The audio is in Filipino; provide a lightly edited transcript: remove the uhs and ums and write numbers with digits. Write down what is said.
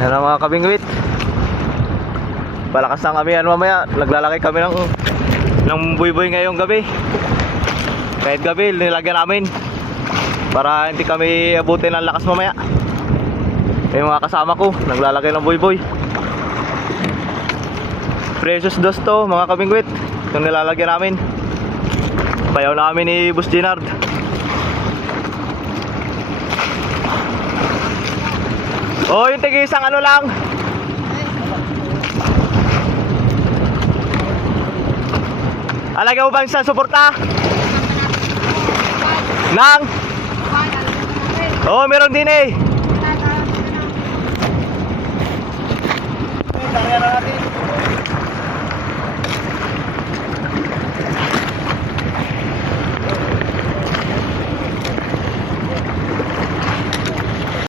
Yan ang mga kabingwit. Palakas ng kami mamaya. Naglalaki kami ng buy-buy ngayong gabi. Kahit gabi nilagyan namin para hindi kami abutin ng lakas mamaya. Yung mga kasama ko naglalagay ng buy-buy. Precious dust to mga kabingwit. Yung nilalagyan namin. Payaw namin ni Boss Ginard. Oh, yung tig-isang ano lang. Alagay mo ba yung suporta? Nang? Oh, meron din eh. Tarihan natin.